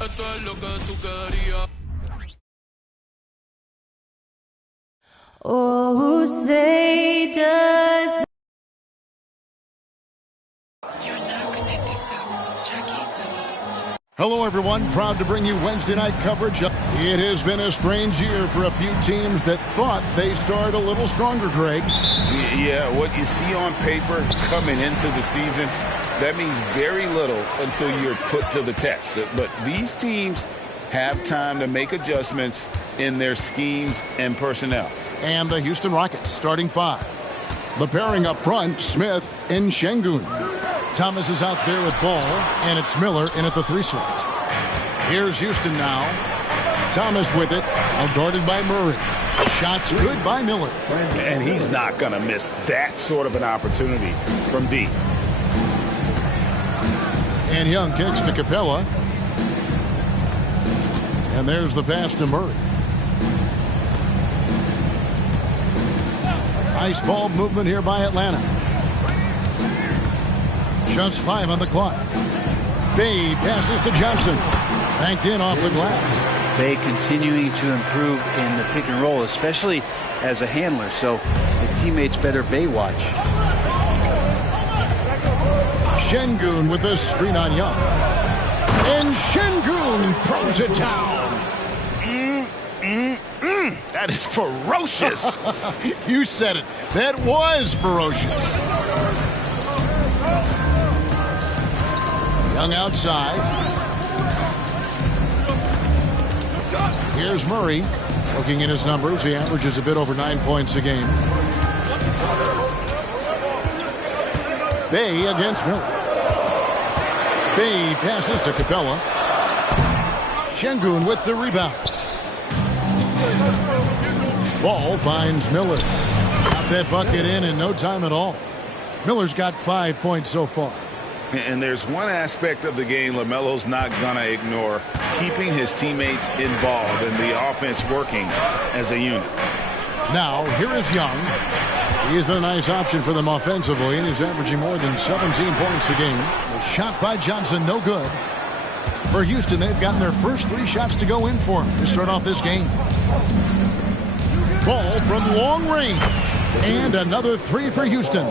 Esto es lo que tú querías. Oh, say does. You're now connected to Jackie Zulu. Hello, everyone. Proud to bring you Wednesday night coverage. It has been a strange year for a few teams that thought they started a little stronger, Greg. Yeah, what you see on paper coming into the season, that means very little until you're put to the test. But these teams have time to make adjustments in their schemes and personnel. And the Houston Rockets starting five. The pairing up front, Smith and Şengün. Thomas is out there with ball, and it's Miller in at the 3 slot. Here's Houston now. Thomas with it, guarded by Murray. Shots good by Miller. And he's not going to miss that sort of an opportunity from deep. And Young kicks to Capella. And there's the pass to Murray. Nice ball movement here by Atlanta. Just 5 on the clock. Bay passes to Johnson. Banked in off the glass. Bay continuing to improve in the pick and roll, especially as a handler, so his teammates better Bay watch. Şengün with a screen on Young. And Şengün throws it down. That is ferocious. You said it. That was ferocious. Young outside. Here's Murray. Looking at his numbers, he averages a bit over 9 points a game. Bay against Miller. Bay passes to Capella. Şengün with the rebound. Ball finds Miller. Got that bucket in no time at all. Miller's got 5 points so far. And there's one aspect of the game LaMelo's not going to ignore, keeping his teammates involved and the offense working as a unit. Now, here is Young. He's been a nice option for them offensively, and he's averaging more than 17 points a game. The shot by Johnson, no good. For Houston, they've gotten their first 3 shots to go in for him to start off this game. Ball from long range. And another 3 for Houston.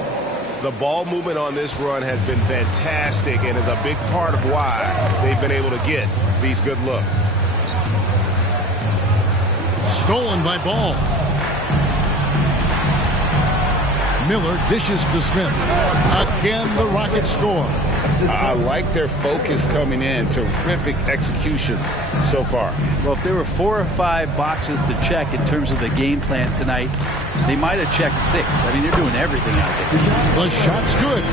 The ball movement on this run has been fantastic and is a big part of why they've been able to get these good looks. Stolen by Ball. Miller dishes to Smith. Again, the Rockets score. I like their focus coming in. Terrific execution so far. Well, if there were 4 or 5 boxes to check in terms of the game plan tonight, they might have checked 6. I mean, they're doing everything out there. The shot's good.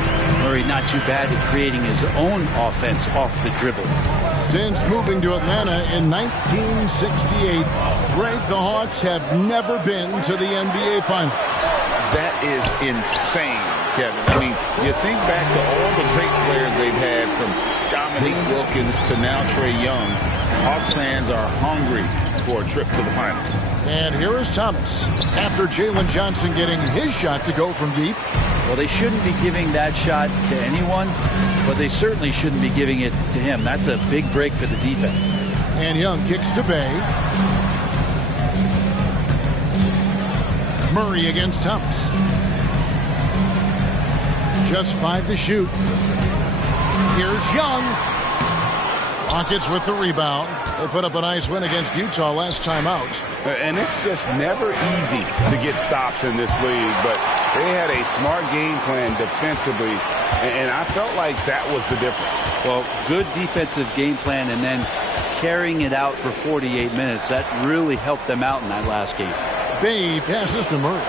Murray not too bad at creating his own offense off the dribble. Since moving to Atlanta in 1968, Greg, the Hawks have never been to the NBA Finals. That is insane, Kevin. I mean, you think back to all the great players they've had, from Dominique Wilkins to now Trae Young. Hawks fans are hungry for a trip to the finals. And here is Thomas, after Jalen Johnson getting his shot to go from deep. Well, they shouldn't be giving that shot to anyone, but they certainly shouldn't be giving it to him. That's a big break for the defense. And Young kicks to Bay. Murray against Thomas. Just 5 to shoot. Here's Young. Rockets with the rebound. They put up a nice win against Utah last time out. And it's just never easy to get stops in this league, but they had a smart game plan defensively, and I felt like that was the difference. Well, good defensive game plan and then carrying it out for 48 minutes. That really helped them out in that last game. Bay passes to Murray.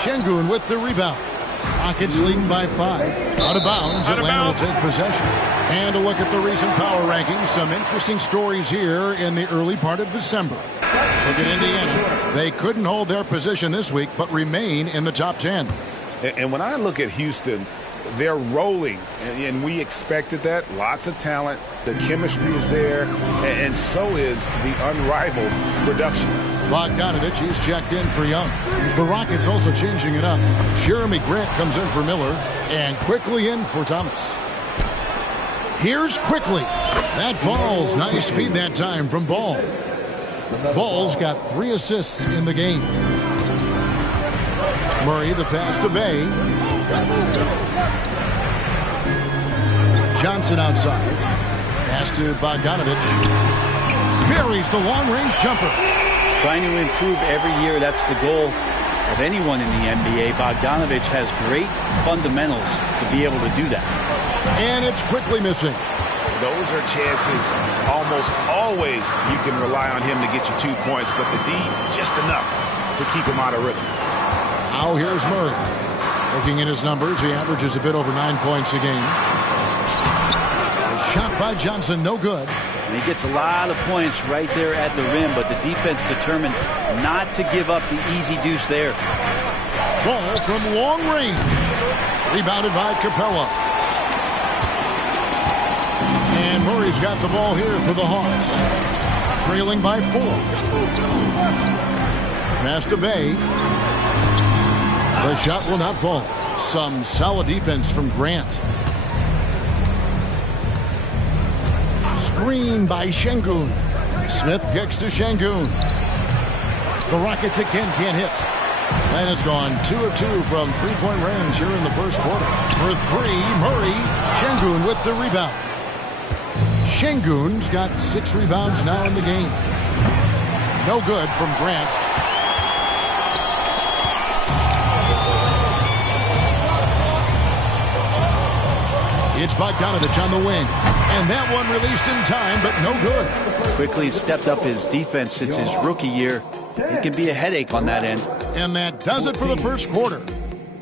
Şengün with the rebound. Rockets leading by 5. Out of bounds, Atlanta will take possession. And a look at the recent power rankings. Some interesting stories here in the early part of December. Look at Indiana. They couldn't hold their position this week, but remain in the top 10. And when I look at Houston, they're rolling, and we expected that. Lots of talent. The chemistry is there, and so is the unrivaled production. Bogdanovich is checked in for Young. The Rockets also changing it up. Jeremy Grant comes in for Miller, and quickly in for Thomas. Here's Quickly. That falls. Nice feed that time from Ball. Ball's got 3 assists in the game. Murray, the pass to Bay. Johnson outside. Pass to Bogdanovich. Buries the long-range jumper. Trying to improve every year. That's the goal of anyone in the NBA. Bogdanovich has great fundamentals to be able to do that. And it's Quickly missing. Those are chances almost always you can rely on him to get you 2 points, but the D just enough to keep him out of rhythm. Now here's Murray. Looking at his numbers, he averages a bit over 9 points a game. A shot by Johnson, no good. And he gets a lot of points right there at the rim, but the defense determined not to give up the easy deuce there. Ball from long range. Rebounded by Capella. And Murray's got the ball here for the Hawks. Trailing by 4. Pass to Bay. The shot will not fall. Some solid defense from Grant. Screen by Şengün. Smith kicks to Şengün. The Rockets again can't hit. That has gone 2 of 2 from three-point range here in the first quarter. For 3, Murray. Şengün with the rebound. Şengün's got 6 rebounds now in the game. No good from Grant. It's Bogdanovich on the wing. And that one released in time, but no good. Quickly stepped up his defense since his rookie year. It can be a headache on that end. And that does it for the first quarter.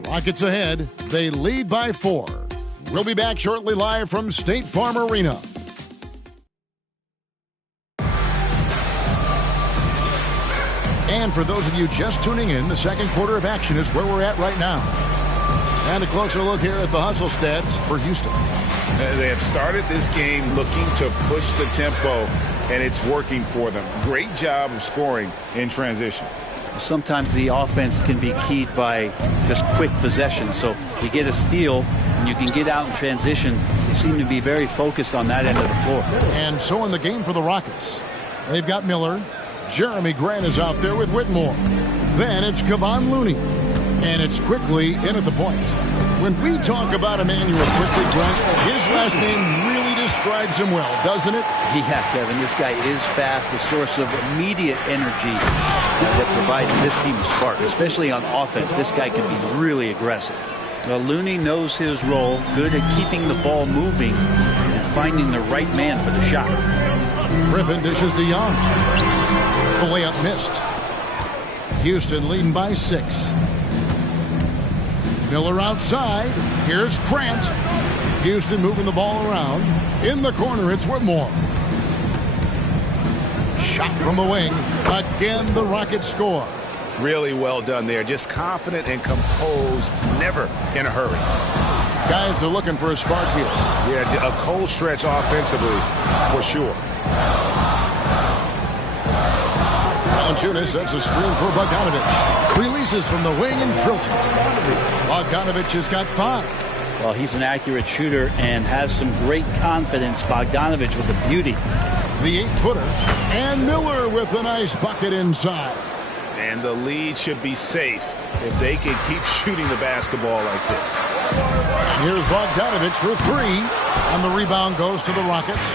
Rockets ahead. They lead by 4. We'll be back shortly live from State Farm Arena. And for those of you just tuning in, the second quarter of action is where we're at right now. And a closer look here at the hustle stats for Houston. They have started this game looking to push the tempo, and it's working for them. Great job of scoring in transition. Sometimes the offense can be keyed by just quick possession. So you get a steal, and you can get out in transition. They seem to be very focused on that end of the floor. And so in the game for the Rockets, they've got Miller. Jeremy Grant is out there with Whitmore. Then it's Kevon Looney. And it's Quickly in at the point. When we talk about Emmanuel Quickly, Grant, his last name really describes him well, doesn't it? Yeah, Kevin, this guy is fast, a source of immediate energy that provides this team a spark, especially on offense. This guy can be really aggressive. Well, Looney knows his role, good at keeping the ball moving and finding the right man for the shot. Griffin dishes to Young. The layup missed. Houston leading by 6. Miller outside. Here's Grant. Houston moving the ball around. In the corner, it's Whitmore. Shot from the wing. Again, the Rockets score. Really well done there. Just confident and composed. Never in a hurry. Guys are looking for a spark here. Yeah, a cold stretch offensively, for sure. Valanciunas sets a screen for Bogdanovich. Releases from the wing and drills it. Bogdanovich has got 5. Well, he's an accurate shooter and has some great confidence. Bogdanovich with the beauty. The 8-footer. And Miller with a nice bucket inside. And the lead should be safe if they can keep shooting the basketball like this. Here's Bogdanovich for 3. And the rebound goes to the Rockets.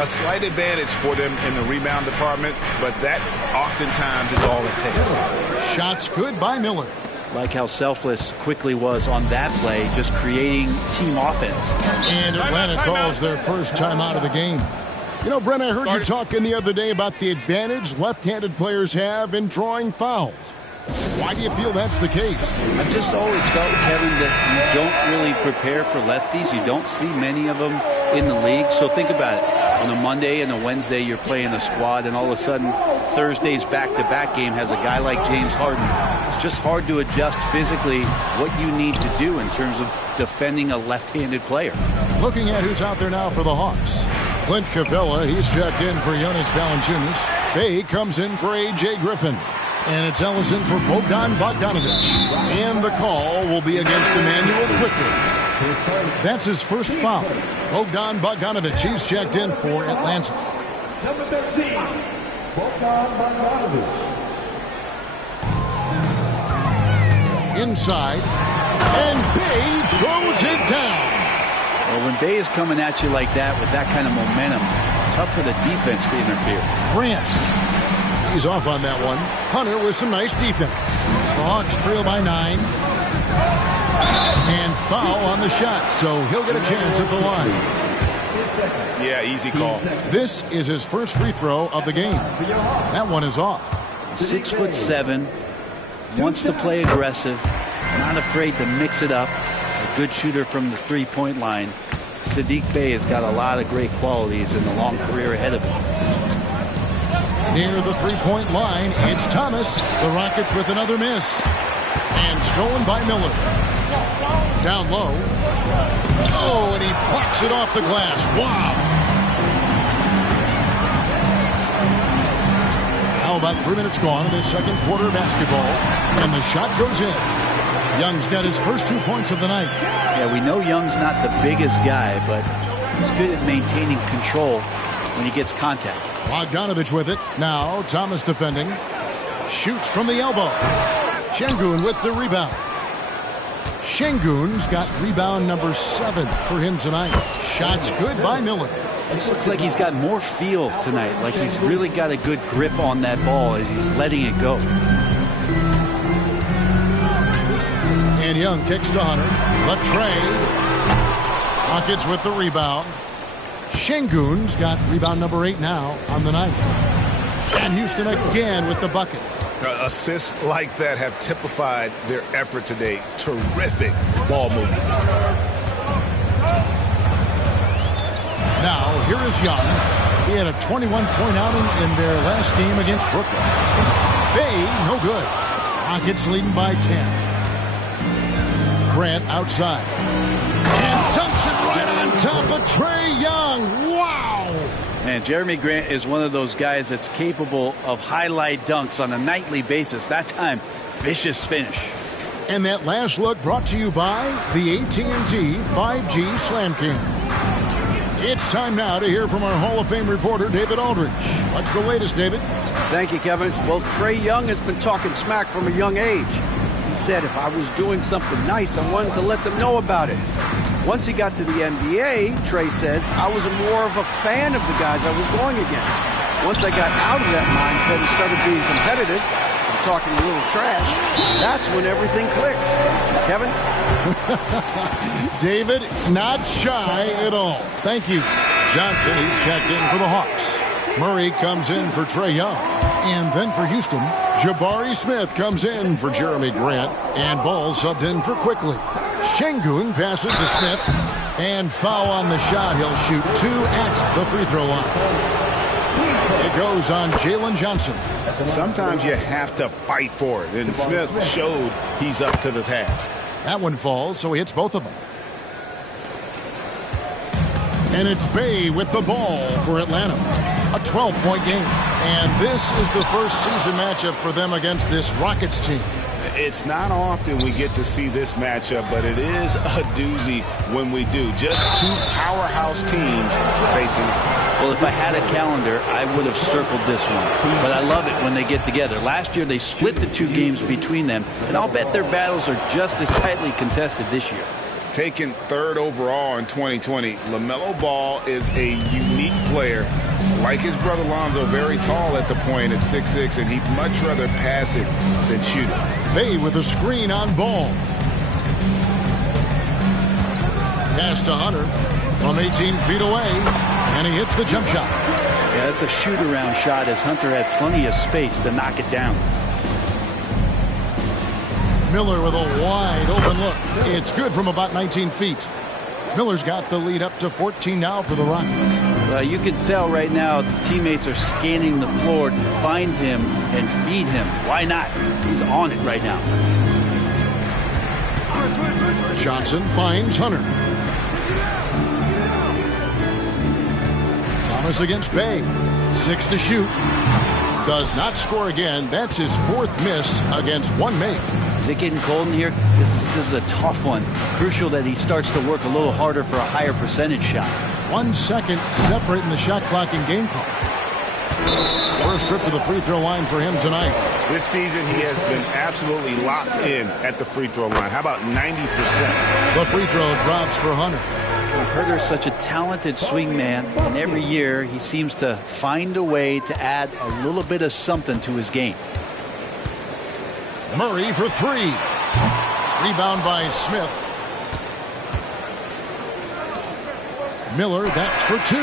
A slight advantage for them in the rebound department, but that oftentimes is all it takes. Shots good by Miller. Like how selfless Quickly was on that play, just creating team offense. And Atlanta calls their first timeout of the game. You know, Brent, I heard you talking the other day about the advantage left-handed players have in drawing fouls. Why do you feel that's the case? I've just always felt, Kevin, that you don't really prepare for lefties. You don't see many of them in the league. So think about it. On a Monday and a Wednesday, you're playing a squad, and all of a sudden, Thursday's back-to-back game has a guy like James Harden. It's just hard to adjust physically what you need to do in terms of defending a left-handed player. Looking at who's out there now for the Hawks. Clint Capella, he's checked in for Jonas Valanciunas. Bay comes in for A.J. Griffin. And it's Ellison for Bogdan Bogdanovich. And the call will be against Emmanuel Quickly. That's his first foul. Bogdan Bogdanovic, he's checked in for Atlanta. Number 13, Bogdan Bogdanovic. Inside, and Bey throws it down. Well, when Bey is coming at you like that with that kind of momentum, tough for the defense to interfere. Grant, he's off on that one. Hunter with some nice defense. The Hawks trail by 9. And foul on the shot, so he'll get a chance at the line. Yeah, easy call. This is his first free throw of the game. That one is off. 6'7", wants to play aggressive, not afraid to mix it up. A good shooter from the three-point line. Saddiq Bey has got a lot of great qualities in the long career ahead of him. Near the three-point line, it's Thomas. The Rockets with another miss. And stolen by Miller. Down low. Oh, and he plucks it off the glass. Wow. How about 3 minutes gone in the second quarter of basketball? And the shot goes in. Young's got his first 2 points of the night. Yeah, we know Young's not the biggest guy, but he's good at maintaining control when he gets contact. Bogdanovic with it. Now Thomas defending. Shoots from the elbow. Şengün with the rebound. Şengün's got rebound number 7 for him tonight. Shots good by Miller. This looks like he's got more feel tonight, like he's really got a good grip on that ball as he's letting it go. And Young kicks to Hunter. Latrey. Rockets with the rebound. Şengün's got rebound number 8 now on the night. And Houston again with the bucket. Assists like that have typified their effort today. Terrific ball movement. Now, here is Young. He had a 21-point outing in their last game against Brooklyn. Bey, no good. Rockets leading by 10. Grant outside. And dunks it right on top of Trae Young. Wow! And Jeremy Grant is one of those guys that's capable of highlight dunks on a nightly basis. That time, vicious finish. And that last look brought to you by the AT&T 5G Slam Cam. It's time now to hear from our Hall of Fame reporter, David Aldridge. What's the latest, David? Thank you, Kevin. Well, Trae Young has been talking smack from a young age. He said if I was doing something nice, I wanted to let them know about it. Once he got to the NBA, Trae says, I was more of a fan of the guys I was going against. Once I got out of that mindset and started being competitive and talking a little trash, that's when everything clicked. Kevin? David, not shy at all. Thank you. Johnson, he's checked in for the Hawks. Murray comes in for Trae Young. And then for Houston, Jabari Smith comes in for Jeremy Grant. And Ball subbed in for Quickly. Şengün passes to Smith. And foul on the shot. He'll shoot 2 at the free throw line. It goes on Jalen Johnson. Sometimes you have to fight for it. And Smith showed he's up to the task. That one falls, so he hits both of them. And it's Bey with the ball for Atlanta. A 12-point game. And this is the first season matchup for them against this Rockets team. It's not often we get to see this matchup, but it is a doozy when we do. Just 2 powerhouse teams facing. Well, if I had a calendar, I would have circled this one. But I love it when they get together. Last year, they split the 2 games between them, and I'll bet their battles are just as tightly contested this year. Taken 3rd overall in 2020, LaMelo Ball is a unique player. Like his brother Lonzo, very tall at the point at 6'6", and he'd much rather pass it than shoot it. Bey with a screen on Ball. Pass to Hunter from 18 feet away, and he hits the jump shot. Yeah, that's a shoot-around shot as Hunter had plenty of space to knock it down. Miller with a wide open look. It's good from about 19 feet. Miller's got the lead up to 14 now for the Rockets. You can tell right now the teammates are scanning the floor to find him and feed him. Why not? He's on it right now. Johnson finds Hunter. Thomas against Bey. 6 to shoot. Does not score again. That's his 4th miss against 1 make. Is it getting cold in here? This is a tough one. Crucial that he starts to work a little harder for a higher percentage shot. 1 second separating the shot clock and game clock. First trip to the free throw line for him tonight. This season, he has been absolutely locked in at the free throw line. How about 90%? The free throw drops for Hunter. Huerter's such a talented swing man, and every year he seems to find a way to add a little bit of something to his game. Murray for 3. Rebound by Smith. Miller, that's for 2.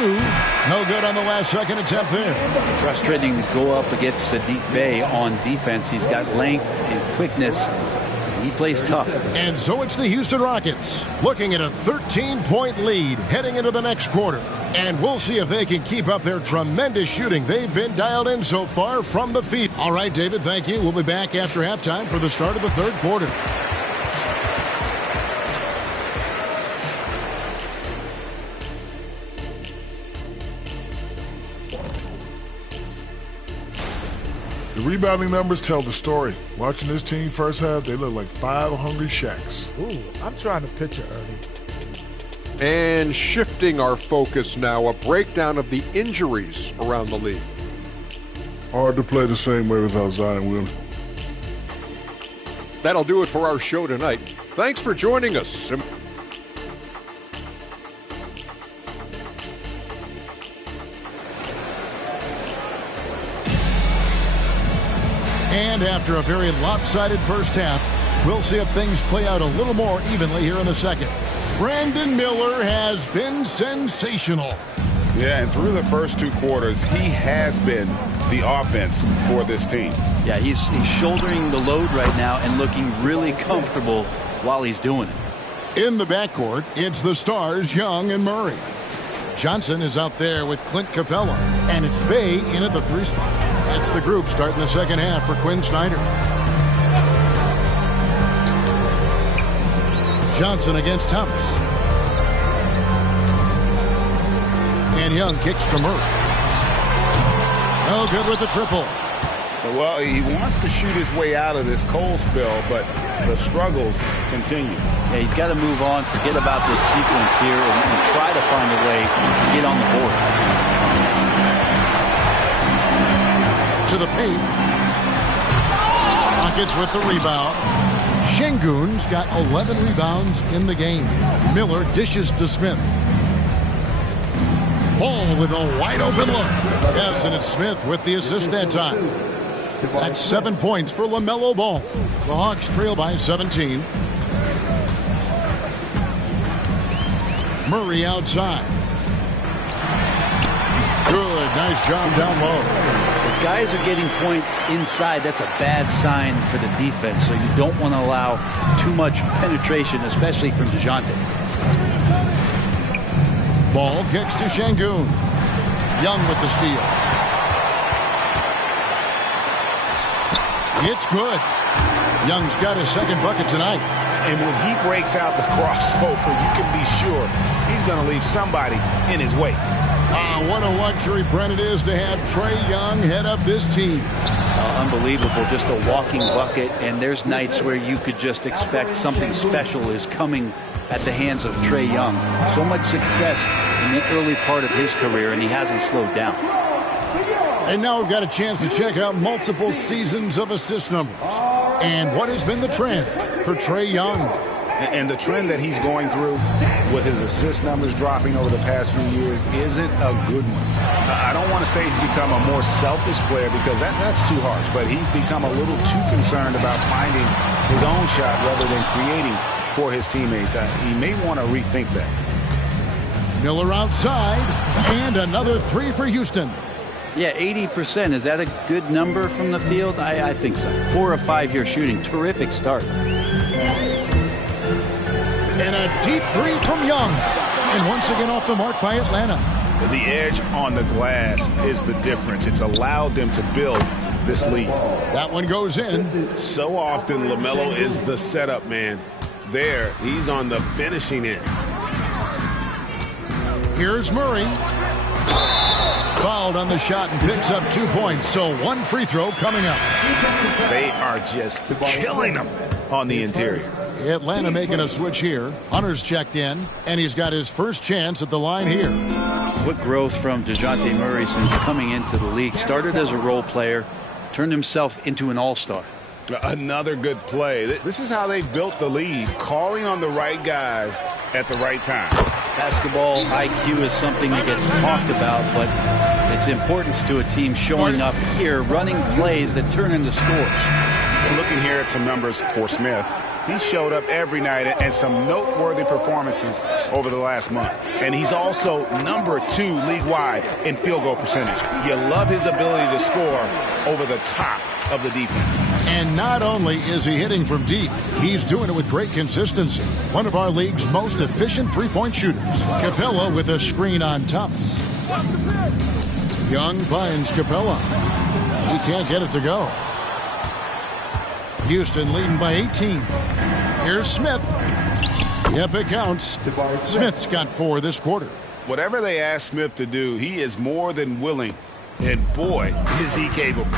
No good on the last second attempt there. Frustrating to go up against Sadiq Bey on defense. He's got length and quickness. He plays tough. And so it's the Houston Rockets looking at a 13-point lead heading into the next quarter. And we'll see if they can keep up their tremendous shooting. They've been dialed in so far from the field. All right, David, thank you. We'll be back after halftime for the start of the third quarter. The rebounding numbers tell the story. Watching this team first half, they look like 5 hungry Shaqs. Ooh, I'm trying to picture Ernie. And shifting our focus now, a breakdown of the injuries around the league. Hard to play the same way without Zion Williams. That'll do it for our show tonight. Thanks for joining us. And after a very lopsided first half, we'll see if things play out a little more evenly here in the second. Brandon Miller has been sensational. Yeah, and through the first 2 quarters, he has been the offense for this team. Yeah, he's shouldering the load right now and looking really comfortable while he's doing it. In the backcourt, it's the stars, Young and Murray. Johnson is out there with Clint Capella, and it's Bey in at the 3 spot. That's the group starting the second half for Quinn Snyder. Johnson against Thomas. And Young kicks to Murray. No good with the triple. Well, he wants to shoot his way out of this cold spell, but the struggles continue. Yeah, he's got to move on, forget about this sequence here, and try to find a way to get on the board. To the paint. Rockets with the rebound. Şengün's got 11 rebounds in the game. Miller dishes to Smith. Ball with a wide open look. Yes, and it's Smith with the assist that time. That's 7 points for LaMelo Ball. The Hawks trail by 17. Murray outside. Good, nice job down low. If guys are getting points inside, that's a bad sign for the defense, so you don't want to allow too much penetration, especially from DeJounte. Ball kicks to Şengün. Young with the steal. It's good. Young's got his second bucket tonight. And when he breaks out the crossover, you can be sure he's going to leave somebody in his way. What a luxury, Brent, it is to have Trae Young head up this team. Unbelievable, just a walking bucket, and there's nights where you could just expect something special is coming at the hands of Trae Young. So much success in the early part of his career, and he hasn't slowed down. And now we've got a chance to check out multiple seasons of assist numbers. And what has been the trend for Trae Young? And the trend that he's going through with his assist numbers dropping over the past few years isn't a good one. I don't want to say he's become a more selfish player because that's too harsh, but he's become a little too concerned about finding his own shot rather than creating for his teammates. He may want to rethink that. Miller outside, and another 3 for Houston. Yeah, 80%. Is that a good number from the field? I think so. 4 of 5 here shooting. Terrific start. And a deep 3 from Young. And once again off the mark by Atlanta. The edge on the glass is the difference. It's allowed them to build this lead. That one goes in. So often LaMelo is the setup man. There, he's on the finishing end. Here's Murray. Fouled on the shot and picks up 2 points. So 1 free throw coming up. They are just killing them on the interior. Atlanta making a switch here. Hunter's checked in, and he's got his first chance at the line here. What growth from DeJounte Murray since coming into the league. Started as a role player, turned himself into an all-star. Another good play. This is how they built the lead, calling on the right guys at the right time. Basketball IQ is something that gets talked about, but its importance to a team showing up here, running plays that turn into scores. Looking here at some numbers for Smith, he showed up every night and some noteworthy performances over the last month. And he's also number 2 league-wide in field goal percentage. You love his ability to score over the top of the defense. And not only is he hitting from deep, he's doing it with great consistency. One of our league's most efficient three-point shooters. Capella with a screen on Thomas. Young finds Capella. He can't get it to go. Houston leading by 18. Here's Smith. Yep, it counts. Smith's got 4 this quarter. Whatever they ask Smith to do, he is more than willing. And boy, is he capable.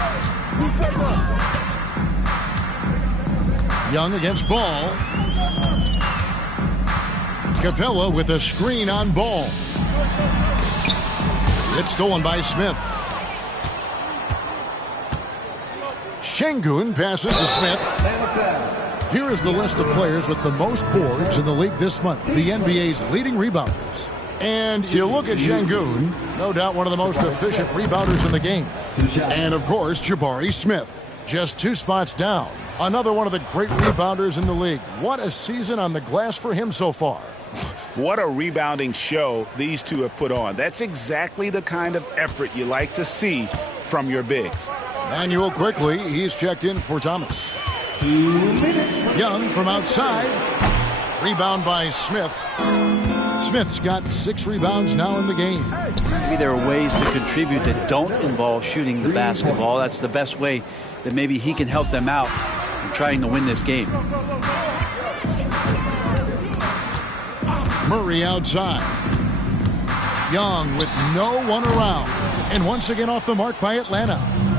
Young against Ball. Capella with a screen on Ball. It's stolen by Smith. Şengün passes to Smith. Here is the list of players with the most boards in the league this month. The NBA's leading rebounders. And you look at Şengün, no doubt one of the most efficient rebounders in the game. And, of course, Jabari Smith, just 2 spots down. Another one of the great rebounders in the league. What a season on the glass for him so far. What a rebounding show these two have put on. That's exactly the kind of effort you like to see from your bigs. Manuel quickly, he's checked in for Thomas. Young from outside. Rebound by Smith. Smith's got 6 rebounds now in the game. Maybe there are ways to contribute that don't involve shooting the basketball. That's the best way that maybe he can help them out in trying to win this game. Murray outside. Young with no one around. And once again off the mark by Atlanta.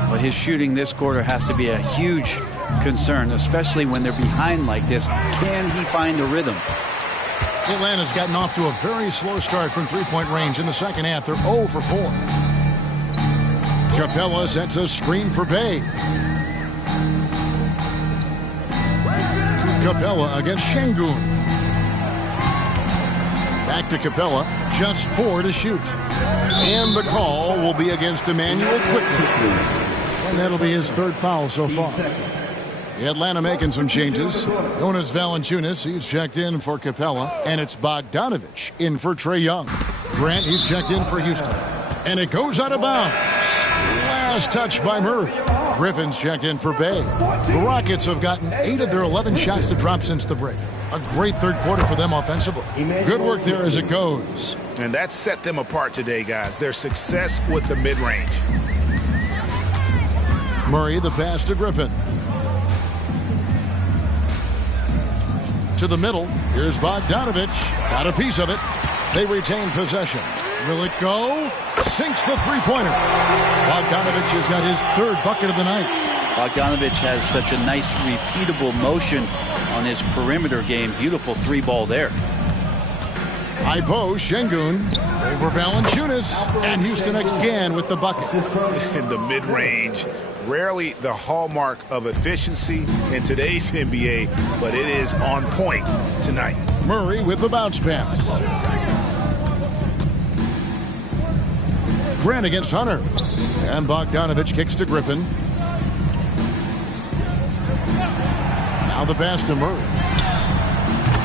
But his shooting this quarter has to be a huge concern, especially when they're behind like this. Can he find a rhythm? Atlanta's gotten off to a very slow start from three-point range in the second half. They're 0 for 4. Capella sets a screen for Bay. Capella against Şengün. Back to Capella. Just 4 to shoot. And the call will be against Emmanuel quickly. And that'll be his 3rd foul so far. Atlanta making some changes. Jonas Valanciunas, he's checked in for Capella. And it's Bogdanović in for Trae Young. Grant, he's checked in for Houston. And it goes out of bounds. Last touch by Murray. Griffin's checked in for Bay. The Rockets have gotten 8 of their 11 shots to drop since the break. A great 3rd quarter for them offensively. Good work there as it goes. And that set them apart today, guys. Their success with the mid-range. Murray, the pass to Griffin. To the middle. Here's Bogdanović. Got a piece of it. They retain possession. Will it go? Sinks the three-pointer. Bogdanović has got his 3rd bucket of the night. Bogdanović has such a nice repeatable motion on his perimeter game. Beautiful 3-ball there. High post, Şengün over Valanciunas, and Houston again with the bucket. In the mid-range, rarely the hallmark of efficiency in today's NBA, but it is on point tonight. Murray with the bounce pass. Grant against Hunter. And Bogdanović kicks to Griffin. Now the pass to Murray.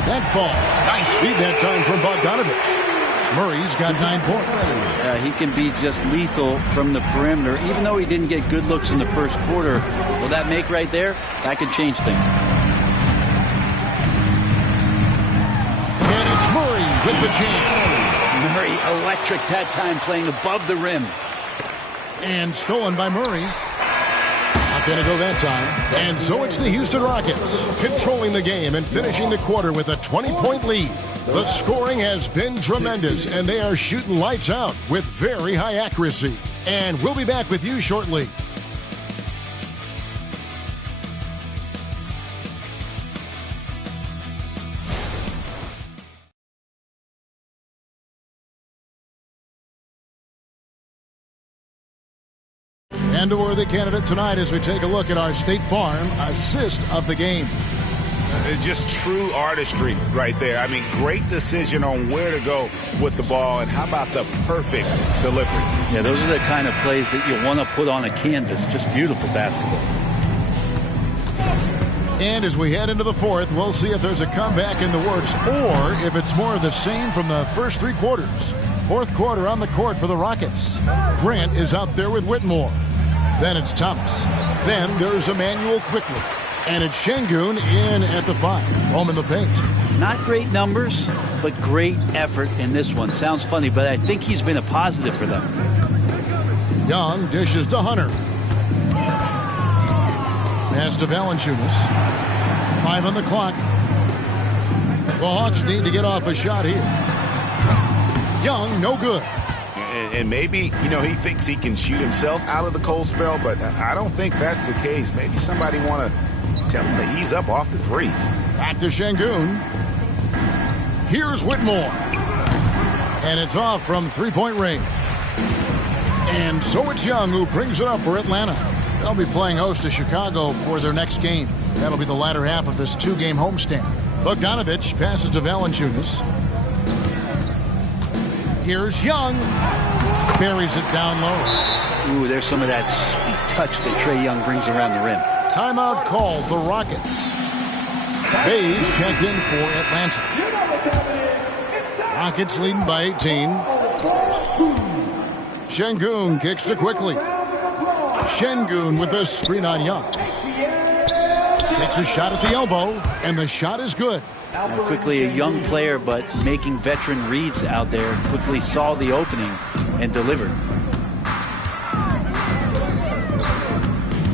That ball. Nice feed that time from Bogdanović. Murray's got 9 points. He can be just lethal from the perimeter. Even though he didn't get good looks in the first quarter, will that make right there? That could change things. And it's Murray with the jam. Murray electric that time, playing above the rim. And stolen by Murray. Not going to go that time. And so it's the Houston Rockets controlling the game and finishing the quarter with a 20-point lead. The scoring has been tremendous, and they are shooting lights out with very high accuracy. And we'll be back with you shortly. And a worthy candidate tonight as we take a look at our State Farm assist of the game. Just true artistry right there. I mean, great decision on where to go with the ball, and how about the perfect delivery? Yeah, those are the kind of plays that you want to put on a canvas. Just beautiful basketball. And as we head into the fourth, we'll see if there's a comeback in the works or if it's more of the same from the first three quarters. Fourth quarter on the court for the Rockets. Grant is out there with Whitmore. Then it's Thomas. Then there's Emmanuel Quickly. And it's Şengün in at the 5. Home in the paint. Not great numbers, but great effort in this one. Sounds funny, but I think he's been a positive for them. Young dishes to Hunter. Pass to Valanciunas. 5 on the clock. The Hawks need to get off a shot here. Young, no good. And maybe, he thinks he can shoot himself out of the cold spell, but I don't think that's the case. Maybe somebody want to tell him to ease up off the threes. Back to Şengün. Here's Whitmore. And it's off from three-point range. And so it's Young who brings it up for Atlanta. They'll be playing host to Chicago for their next game. That'll be the latter half of this two-game homestand. Bogdanović passes to Valanciunas. Here's Young. Buries it down low. Ooh, there's some of that sweet touch that Trae Young brings around the rim. Timeout called the Rockets. Hayes checked in for Atlanta. Rockets leading by 18. Şengün kicks to Quickly. Şengün with a screen on Young. Takes a shot at the elbow, and the shot is good. Now, Quickly a young player, but making veteran reads out there. Quickly saw the opening and delivered.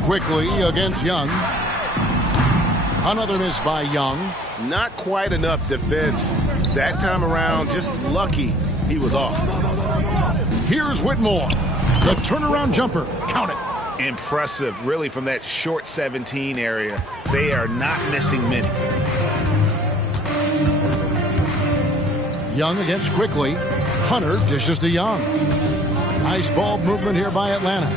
Quickly against Young. Another miss by Young. Not quite enough defense. That time around, just lucky he was off. Here's Whitmore. The turnaround jumper. Count it. Impressive, really, from that short 17 area. They are not missing many. Young against Quickly. Hunter dishes to Young. Nice ball movement here by Atlanta.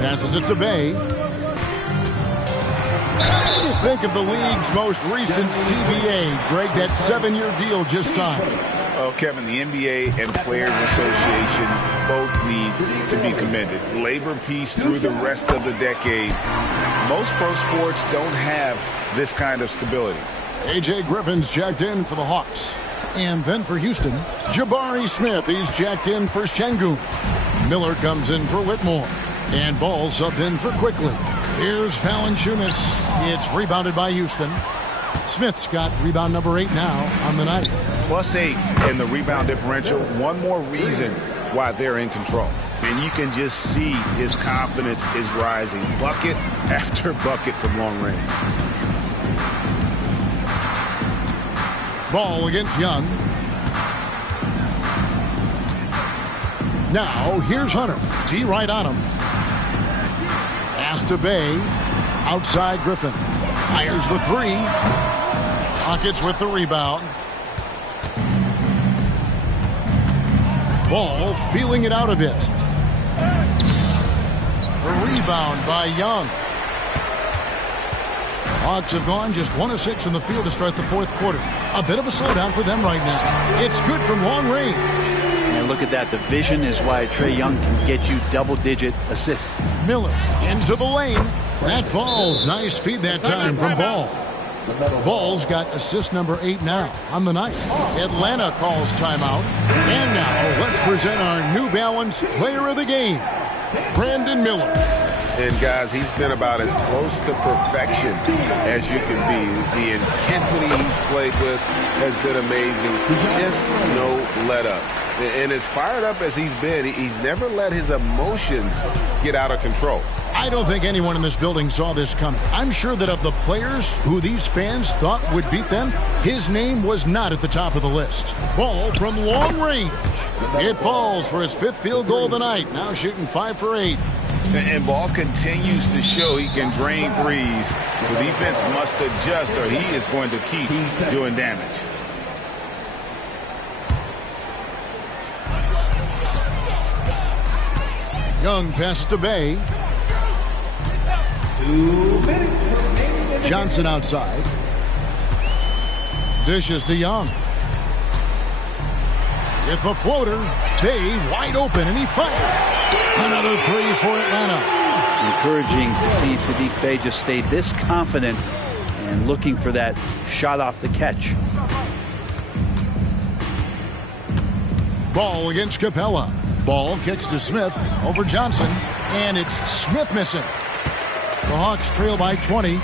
Passes it to Bay. What do you think of the league's most recent CBA? Greg, that 7-year deal just signed. Well, Kevin, the NBA and Players Association both need to be commended. Labor peace through the rest of the decade. Most pro sports don't have this kind of stability. A.J. Griffin's checked in for the Hawks. And then for Houston, Jabari Smith. He's checked in for Şengün. Miller comes in for Whitmore. And Ball subbed in for Quickly. Here's Valanciunas. It's rebounded by Houston. Smith's got rebound number 8 now on the night. +8 in the rebound differential. One more reason why they're in control. And you can just see his confidence is rising. Bucket after bucket from long range. Ball against Young. Now, here's Hunter. D right on him. Pass to Bay. Outside Griffin. Fires the 3. Rockets with the rebound. Ball feeling it out a bit. The rebound by Young. Hawks have gone just 1 of 6 in the field to start the fourth quarter. A bit of a slowdown for them right now. It's good from long range. And look at that. The vision is why Trae Young can get you double-digit assists. Miller into the lane. That falls. Nice feed that time from Ball. Ball's got assist number 8 now on the night. Atlanta calls timeout. And now let's present our New Balance player of the game, Brandon Miller. And guys, he's been about as close to perfection as you can be. The intensity he's played with has been amazing. Just no let up. And as fired up as he's been, he's never let his emotions get out of control. I don't think anyone in this building saw this coming. I'm sure that of the players who these fans thought would beat them, his name was not at the top of the list. Ball from long range. It falls for his 5th field goal of the night. Now shooting 5 for 8. And Ball continues to show he can drain threes. The defense must adjust or he is going to keep doing damage. Young passes to Bay. Johnson outside. Dishes to Young. With the floater, Bay wide open, and he fires. Another three for Atlanta. Encouraging to see Saddiq Bey just stay this confident and looking for that shot off the catch. Ball against Capella. Ball kicks to Smith over Johnson, and it's Smith missing. The Hawks trail by 20.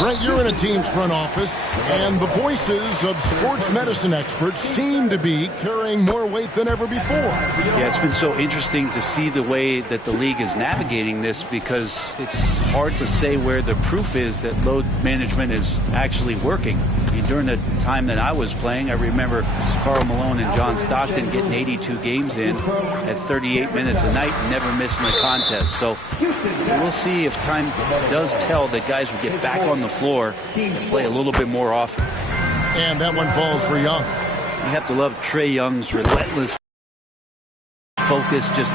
Brent, you're in a team's front office, and the voices of sports medicine experts seem to be carrying more weight than ever before. Yeah, it's been so interesting to see the way that the league is navigating this, because it's hard to say where the proof is that load management is actually working. I mean, during the time that I was playing, I remember Karl Malone and John Stockton getting 82 games in at 38 minutes a night and never missing a contest. So we'll see if time does tell that guys will get back on the floor and play a little bit more often. And that one falls for Young. You have to love Trae Young's relentless focus, just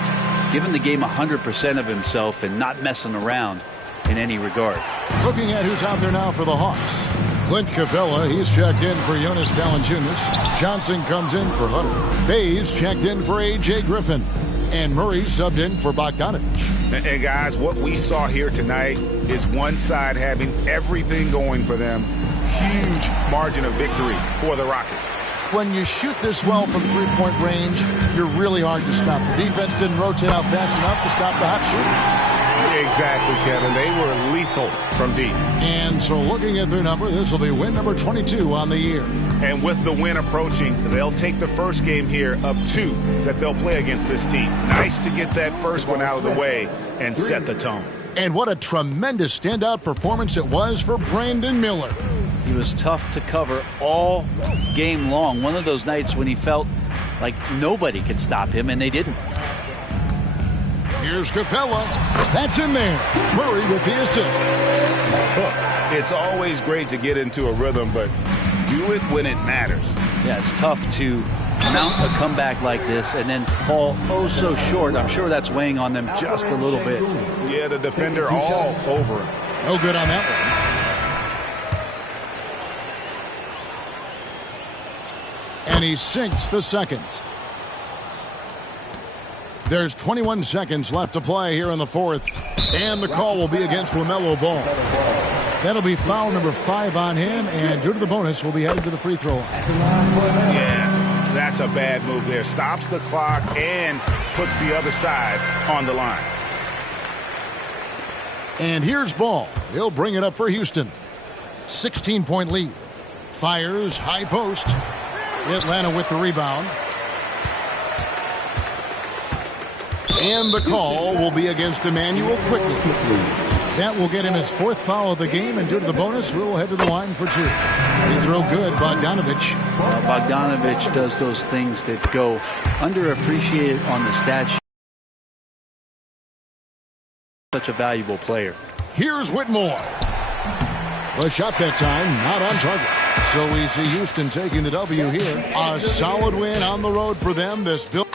giving the game 100% of himself and not messing around in any regard. Looking at who's out there now for the Hawks. Clint Capella, he's checked in for Jonas Valanciunas. Johnson comes in for Hunter. Bayes checked in for A.J. Griffin. And Murray subbed in for Bogdanovich. And guys, what we saw here tonight is one side having everything going for them. Huge margin of victory for the Rockets. When you shoot this well from three-point range, you're really hard to stop. The defense didn't rotate out fast enough to stop the hot shooting. Exactly, Kevin. They were lethal from deep. And so looking at their number, this will be win number 22 on the year. And with the win approaching, they'll take the first game here of 2 that they'll play against this team. Nice to get that first one out of the way and set the tone. And what a tremendous standout performance it was for Brandon Miller. He was tough to cover all game long. One of those nights when he felt like nobody could stop him, and they didn't. Here's Capella. That's in there. Murray with the assist. It's always great to get into a rhythm, but do it when it matters. Yeah, it's tough to mount a comeback like this and then fall oh so short. I'm sure that's weighing on them just a little bit. Yeah, the defender all over him. No good on that one. And he sinks the second. There's 21 seconds left to play here in the fourth. And the call will be against LaMelo Ball. That'll be foul number 5 on him, and due to the bonus, we'll be headed to the free throw line. Yeah, that's a bad move there. Stops the clock and puts the other side on the line. And here's Ball. He'll bring it up for Houston. 16-point lead. Fires, high post. Atlanta with the rebound. And the call will be against Emmanuel Quickly. That will get him his 4th foul of the game, and due to the bonus, we'll head to the line for 2. Free throw good, Bogdanovich. Bogdanovich does those things that go underappreciated on the stat sheet. Such a valuable player. Here's Whitmore. The shot that time, not on target. So we see Houston taking the W here. A solid win on the road for them. This build.